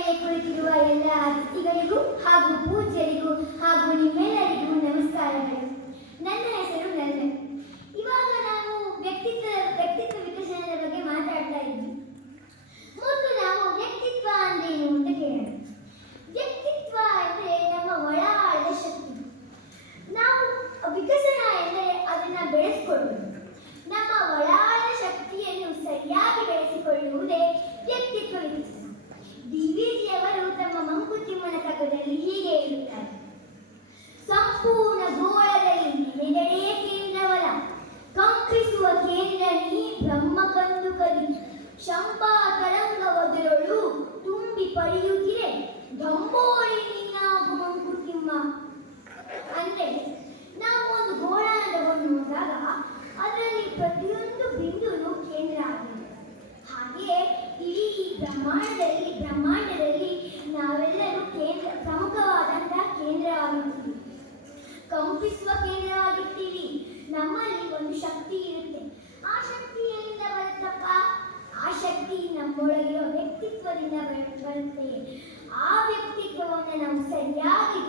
ಮೇಲೆ ಕುಳಿತಿರುವ ಎಲ್ಲ ಅತಿಥಿಗಳಿಗೂ ಹಾಗೂ ಪೂಜ್ಯರಿಗೂ ಹಾಗೂ ನಿಮ್ಮೆಲ್ಲರಿಗೂ ನಮಸ್ಕಾರಗಳು. ನನ್ನ ಹೆಸರು ನಲ್ಲೆ. ಇವಾಗ ನಾವು ವ್ಯಕ್ತಿತ್ವ ವಿಕಸನದ ಬಗ್ಗೆ ಮಾತಾಡ್ತಾ ಇದ್ವಿ. ಮೊದಲು ನಾವು ವ್ಯಕ್ತಿತ್ವ ಅಂದ್ರೇನು ಅಂತ ಕೇಳೋಣ. ವ್ಯಕ್ತಿತ್ವ ಅಂದರೆ ನಮ್ಮ ಒಳಾಳದ ಶಕ್ತಿ. ನಾವು ವಿಕಸನ ಎಂದರೆ ಅದನ್ನ ಬೆಳೆಸಿಕೊಳ್ಳುವುದು. ನಮ್ಮ ಒಳಾಳದ ಶಕ್ತಿಯನ್ನು ಸರಿಯಾಗಿ ಬೆಳೆಸಿಕೊಳ್ಳುವುದೇ ವ್ಯಕ್ತಿತ್ವ ವಿಕಸನ. ಡಿವಿಜಿಯವರು ತಮ್ಮ ಮಂಕುತಿಮ್ಮನ ಕಗ್ಗದಲ್ಲಿ ಹೀಗೆ ಹೇಳುತ್ತಾರೆ: ಸಂಪೂರ್ಣ ಗೋಳದಲ್ಲಿ ನೆನೆದಡೇ ಕೇಂದ್ರವಲ, ಕಂಪಿಸುವ ಕೇಂದ್ರ ನೀ ಬ್ರಹ್ಮ ಕಂದು ಕಲಿ, ಶಂಭಾ ತರಂಗ ಒದರೊಳು ತುಂಬಿ ಪಡೆಯುತ್ತಿರೆ, ಗಂಬೋಳಿ ನೀನಾಗು ಮಂಕುತಿಮ್ಮ. ಅಂದ್ರೆ ನಾವು ಒಂದು ಗೋಳನ ತಗೊಂಡು ಹೋದಾಗ ಅದರಲ್ಲಿ ಪ್ರತಿಯೊಂದು ಬಿಂದುನು ಕೇಂದ್ರ ಆಗಿದೆ. ಹಾಗೆಯೇ ಇಡೀ ಬ್ರಹ್ಮಾಂಡದಲ್ಲಿ ನಾವೆಲ್ಲರೂ ಪ್ರಮುಖವಾದಂತಹ ಕೇಂದ್ರವಾಗಿರ್ತೀವಿ, ಕಂಪಿಸುವ ಕೇಂದ್ರವಾಗಿರ್ತೀವಿ. ನಮ್ಮಲ್ಲಿ ಒಂದು ಶಕ್ತಿ ಇರುತ್ತೆ. ಆ ಶಕ್ತಿ ಎಲ್ಲಿಂದ ಬರುತ್ತಪ್ಪ? ಆ ಶಕ್ತಿ ನಮ್ಮೊಳಗಿರೋ ವ್ಯಕ್ತಿತ್ವದಿಂದ ಬರುತ್ತೆ. ಆ ವ್ಯಕ್ತಿತ್ವವನ್ನು ನಾವು ಸರಿಯಾಗಿ